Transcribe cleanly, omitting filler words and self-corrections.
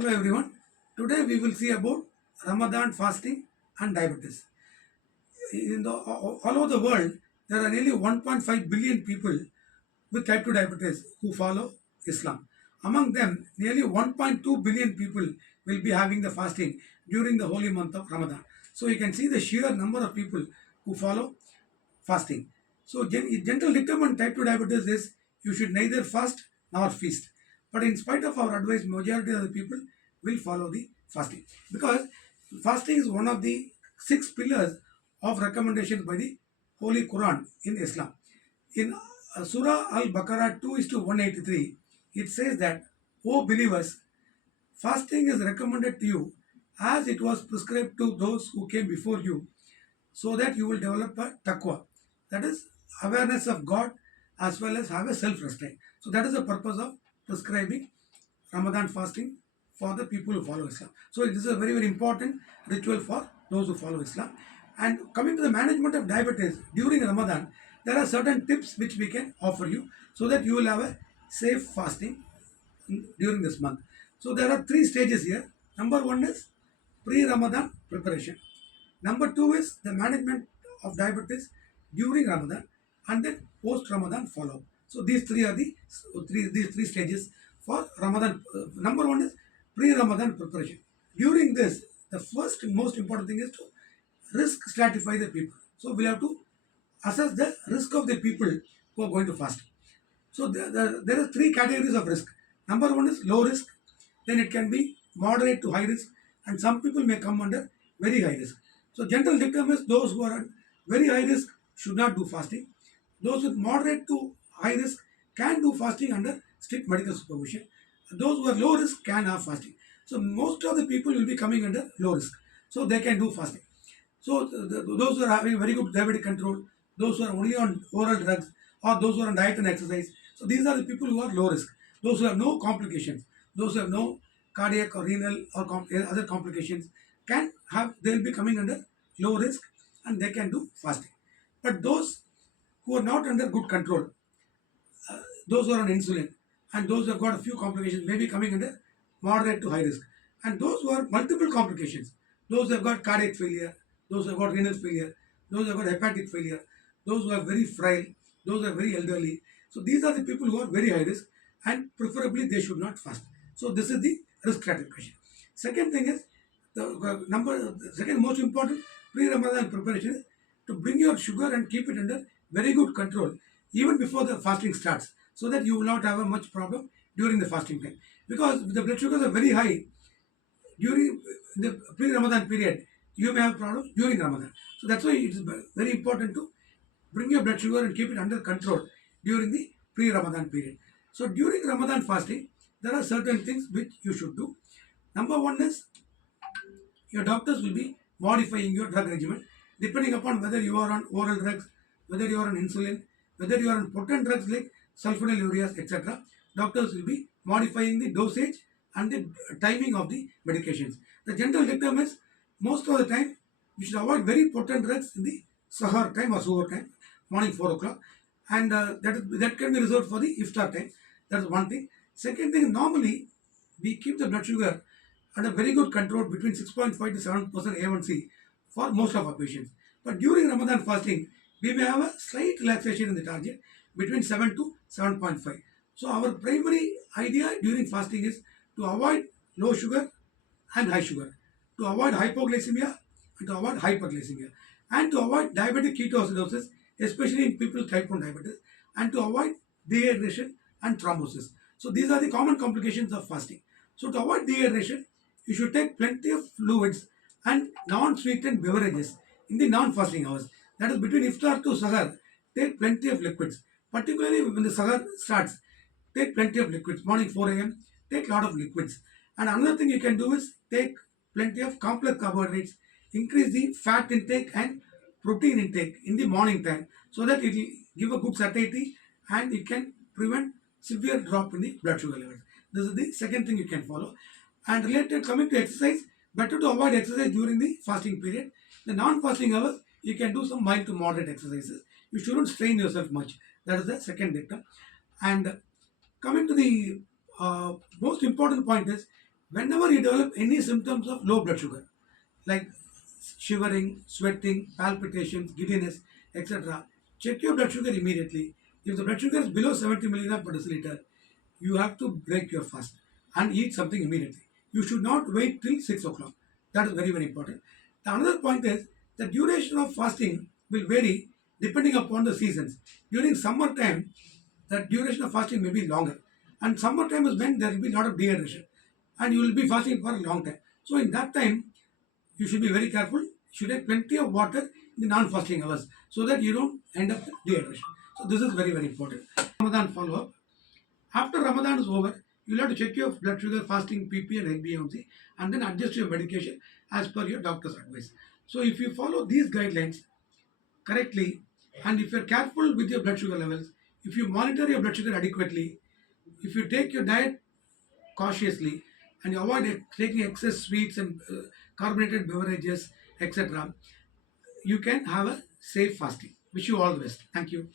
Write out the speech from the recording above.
Hello everyone. Today we will see about Ramadan fasting and diabetes. All over the world, there are nearly 1.5 billion people with type 2 diabetes who follow Islam. Among them, nearly 1.2 billion people will be having the fasting during the holy month of Ramadan. So you can see the sheer number of people who follow fasting. So gentle dictum type 2 diabetes is you should neither fast nor feast. But in spite of our advice, majority of the people will follow the fasting because fasting is one of the six pillars of recommendations by the Holy Quran in Islam. In Surah Al-Baqarah 2 is to 183, it says that, O believers, fasting is recommended to you as it was prescribed to those who came before you so that you will develop a taqwa, that is awareness of God as well as have a self-restraint. So that is the purpose of prescribing Ramadan fasting for the people who follow Islam. So this is a very important ritual for those who follow Islam. And coming to the management of diabetes during Ramadan, there are certain tips which we can offer you so that you will have a safe fasting during this month. So there are three stages here. Number one is pre-Ramadan preparation. Number two is the management of diabetes during Ramadan, and then post-Ramadan follow. So these three stages for Ramadan. Number one is pre-Ramadan preparation. During this, the first most important thing is to risk stratify the people. So we have to assess the risk of the people who are going to fast. So there are three categories of risk. Number one is low risk, then it can be moderate to high risk, and some people may come under very high risk. So general dictum is those who are at very high risk should not do fasting. Those with moderate to high risk can do fasting under strict medical supervision. Those who are low risk can have fasting. So most of the people will be coming under low risk, so they can do fasting. So those who are having very good diabetic control, those who are only on oral drugs, or those who are on diet and exercise. So these are the people who are low risk. Those who have no complications, those who have no cardiac or renal or other complications they will be coming under low risk and they can do fasting. But those who are not under good control, those who are on insulin and those who have got a few complications may be coming under moderate to high risk. And those who are multiple complications, those who have got cardiac failure, those who have got renal failure, those who have got hepatic failure, those who are very frail, those who are very elderly. So these are the people who are very high risk and preferably they should not fast. So this is the risk stratification. Second thing is the second most important pre-Ramadan preparation is to bring your sugar and keep it under very good control even before the fasting starts, so that you will not have a much problem during the fasting time. Because if the blood sugars are very high during the pre-Ramadan period, you may have problems during Ramadan. So that's why it is very important to bring your blood sugar and keep it under control during the pre-Ramadan period. So during Ramadan fasting, there are certain things which you should do. Number one is your doctors will be modifying your drug regimen depending upon whether you are on oral drugs, whether you are on insulin, whether you are on potent drugs like sulfonylureas, etc. Doctors will be modifying the dosage and the timing of the medications. The general dictum is most of the time you should avoid very potent drugs in the sahar time or suhoor time, morning 4 o'clock, and that can be reserved for the iftar time. That's one thing. Second thing, normally we keep the blood sugar under very good control between 6.5 to 7% A1C for most of our patients. But during Ramadan fasting, we may have a slight relaxation in the target between 7 to 7.5. So our primary idea during fasting is to avoid low sugar and high sugar, to avoid hypoglycemia and to avoid hyperglycemia, and to avoid diabetic ketoacidosis, especially in people with type 1 diabetes, and to avoid dehydration and thrombosis. So these are the common complications of fasting. So to avoid dehydration, you should take plenty of fluids and non-sweetened beverages in the non-fasting hours. That is between iftar to sahar. Take plenty of liquids, particularly when the sahar starts. Take plenty of liquids. Morning 4 a.m. Take a lot of liquids. And another thing you can do is take plenty of complex carbohydrates. Increase the fat intake and protein intake in the morning time so that it will give a good satiety and it can prevent severe drop in the blood sugar levels. This is the second thing you can follow. And related coming to exercise, better to avoid exercise during the fasting period. The non-fasting hours, you can do some mild to moderate exercises. You shouldn't strain yourself much. That is the second dictum. And coming to the most important point is Whenever you develop any symptoms of low blood sugar, like shivering, sweating, palpitations, giddiness, etc., check your blood sugar immediately. If the blood sugar is below 70 milligram per deciliter, you have to break your fast and eat something immediately. You should not wait till 6 o'clock. That is very, very important. The another point is the duration of fasting will vary depending upon the seasons. During summertime, the duration of fasting may be longer. And summertime is when there will be a lot of dehydration. And you will be fasting for a long time. So in that time, you should be very careful. You should have plenty of water in the non-fasting hours so that you don't end up with dehydration. So this is very, very important. Ramadan follow-up. After Ramadan is over, you'll have to check your blood sugar, fasting, PP and HbA1c and then adjust your medication as per your doctor's advice. So if you follow these guidelines correctly and if you're careful with your blood sugar levels, if you monitor your blood sugar adequately, if you take your diet cautiously and you avoid taking excess sweets and carbonated beverages, etc., you can have a safe fasting. Wish you all the best. Thank you.